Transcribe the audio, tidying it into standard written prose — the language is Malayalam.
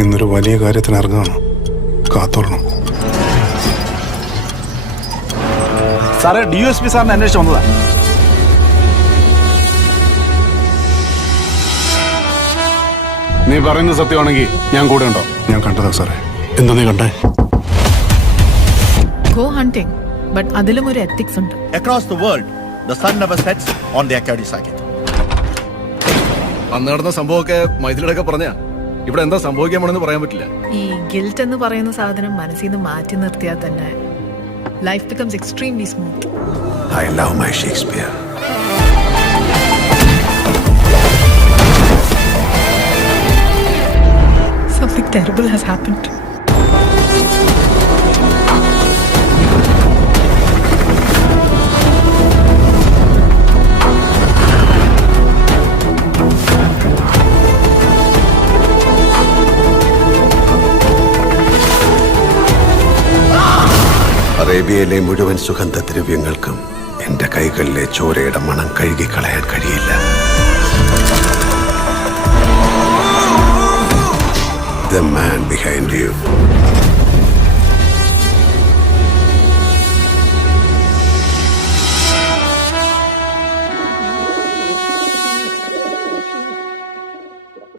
ഇന്നൊരു വലിയ കാര്യത്തിന് ഇറങ്ങാണ്. കാത്തോളണം. സാറേ, DSP സാറിനെ അന്വേഷിച്ച് വന്നതാ. നീ പറയുന്നത് സത്യമാണെങ്കിൽ ഞാൻ കൂടെ ഉണ്ടോ? ഞാൻ കണ്ടതാ സാറേ. എന്താ നീ കണ്ടേ? Go hunting, but അതിലും ഒരു എത്തിക്സ് ഉണ്ട്. Across the world, the sun never sets on the Akkadi Circuit. അന്ന് നടന്ന സംഭവമൊക്കെ മൈഥിലിയുടെയൊക്കെ പറഞ്ഞാ ഇവിടെ എന്താ സംഭവിക്കാൻ പോണെന്ന് പറയാൻ പറ്റില്ല. ഈ ഗിൽറ്റ് എന്ന് പറയുന്ന സാധനം മനസ്സിൽ നിന്ന് മാറ്റി നിർത്തിയാൽ തന്നെ life becomes extremely smooth. I love my Shakespeare. Something terrible has happened. അറേബ്യയിലെ മുഴുവൻ സുഗന്ധദ്രവ്യങ്ങൾക്കും എന്റെ കൈകളിലെ ചോരയുടെ മണം കഴുകിക്കളയാൻ കഴിയില്ല. The man behind you